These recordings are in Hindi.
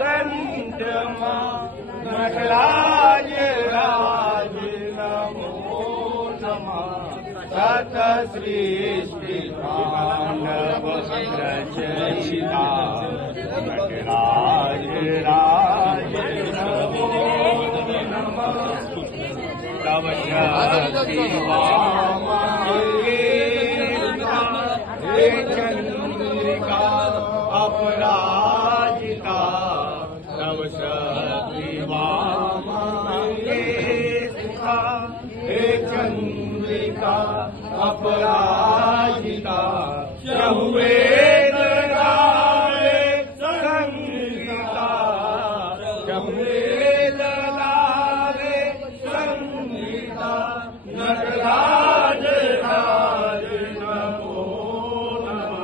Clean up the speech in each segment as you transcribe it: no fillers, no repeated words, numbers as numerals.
संतमा नटराज राज नमो नमः सत सृष्टि मानव रचयिता नटराज राज नमो नमः तव शक्ति चंद्रिका अपराजिता तव शक्ति हे चंद्रिका अपराजिता चहुवेद गाए संगीता चहुवेद गाए संगीता नटराज राज नमो नमः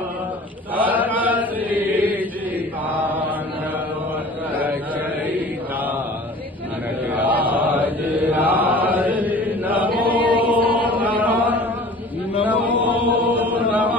सरस्वती मानव रचयिता नटराज राज नमो नमः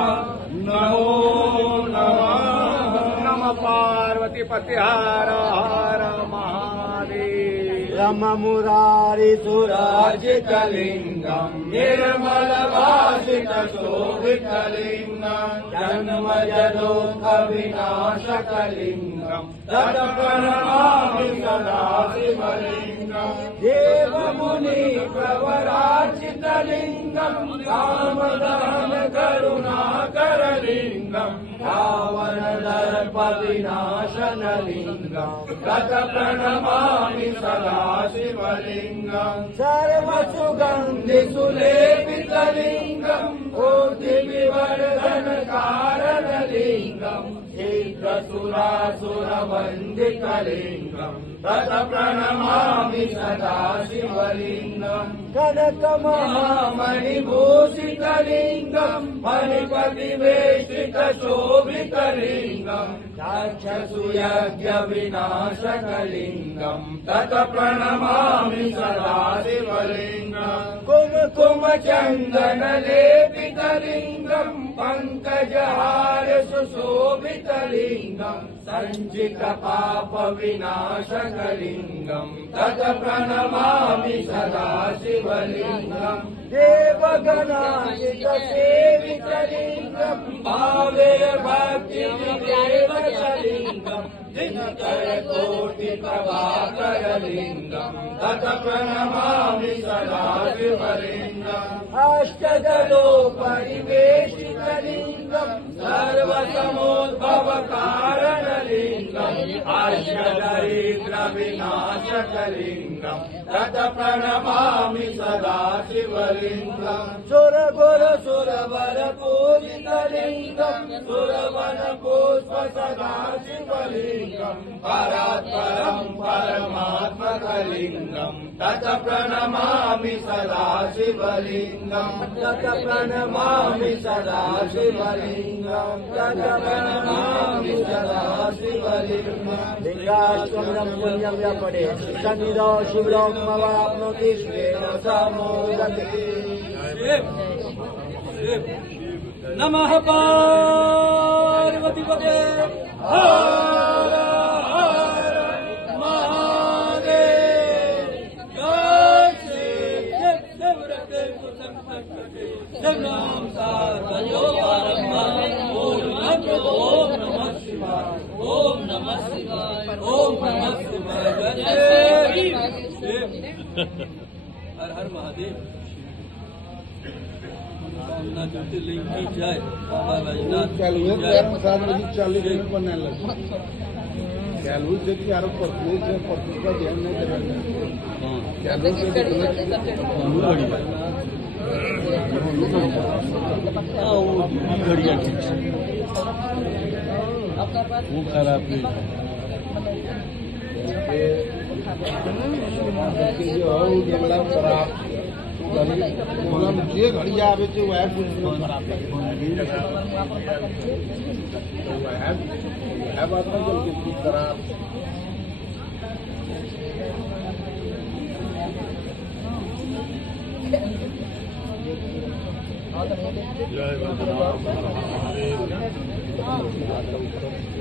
नमः पार्वती पति हर हर महादेव रम मुरारी सुराजित लिंगम निर्मल भाषित शोभित लिंगम जन्म जरोख विनाशक लिंगम तत् प्रणमामि सदा शिवलिंगम देव मुनि प्रवराचित लिंगम काम दहन करुणाकर लिंगम रावण दर्प विनाशन लिंगम तत् प्रणमामि सदा शिवलिंगम सर्व सुगंधि सुलेपित लिंगम कोटि विवर्धन कारण लिंगम शीघ्र सुरासुर वंदित लिंगम तत् प्रणमामि सदा शिवलिंगम कनक महामणि भूषित लिंगम मणिपति वेशित शोभित लिंगम राक्षसुयज्ञ विनाशक लिंगम तत् प्रणमामि सदा शिवलिंगम कुमकुम चंदन लेपित लिंगम पंकजहार सुशोभित लिंगम संचित पाप विनाशक लिंगम तत् प्रणमामि सदा शिवलिंगम देवगणाशित सेवित लिंगम भावेर भक्ति देवत लिंगम दिनकर कोटि प्रभाकर लिंगम तत् प्रणमामि सदा शिवलिंगम अष्टदलो परिवेशित लिंगम सर्वसमोद्भव कारण लिंगम अष्टदरिद्र विनाशक लिंगम तत् प्रणमामि सदा शिवलिंगम सुरगुर सुरवर पूजित लिंगम सुरवन पुष्प सदा शिवलिंगम परात्परं परमात्मक लिंगम तत् प्रणमामि सदा शिवलिंगम तत् प्रणमामि सदा शिवलिंगम तत् प्रणमामि सदा शिवलिंगम लिंगाश्रमं पुण्यं व्यापडे सन्निधौ शिवं मवाप्नोति स्वेन समोदते नमः पार्वती पते हर हर महादेव जय देवरते जगनाम साधयो ओम नमः शिवाय ओम नमः शिवाय ओम नमः शिवाय हर हर महादेव ज्योतिर्लिंग की जय बाबा वैजनाथ कैलूर से कि आरोप का ध्यान नहीं बढ़िया ठीक है वो खराब नहीं જે ઘડી આવે છે વયા બાત ખરાબ जय લવકર